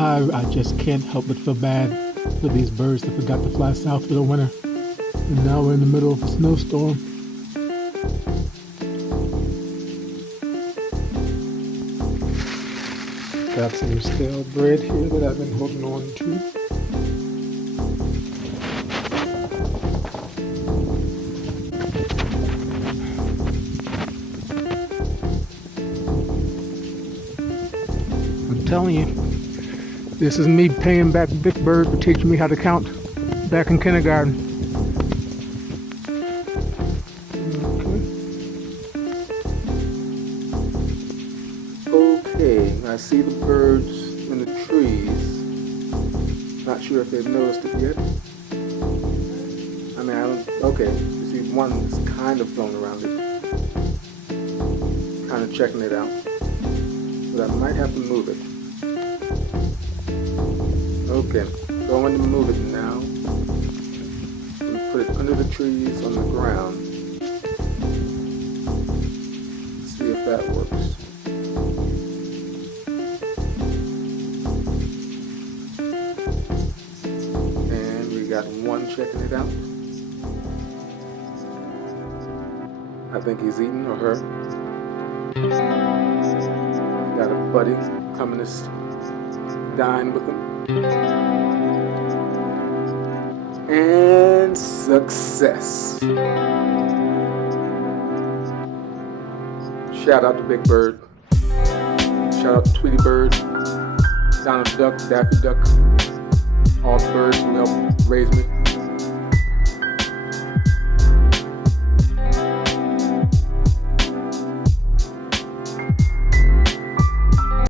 I just can't help but feel bad for these birds that forgot to fly south for the winter. And now we're in the middle of a snowstorm. Got some stale bread here that I've been holding on to. I'm telling you, this is me paying back Big Bird for teaching me how to count back in kindergarten. Okay, I see the birds in the trees. Not sure if they've noticed it yet. Okay, you see one is kind of flown around it. Kind of checking it out. But I might have to move it. Okay, going to move it now. And put it under the trees on the ground. See if that works. And we got one checking it out. I think he's eating, or her. Got a buddy coming to dine with him. And success. Shout out to Big Bird. Shout out to Tweety Bird, Donald Duck, Daffy Duck, all the birds who helped raise me.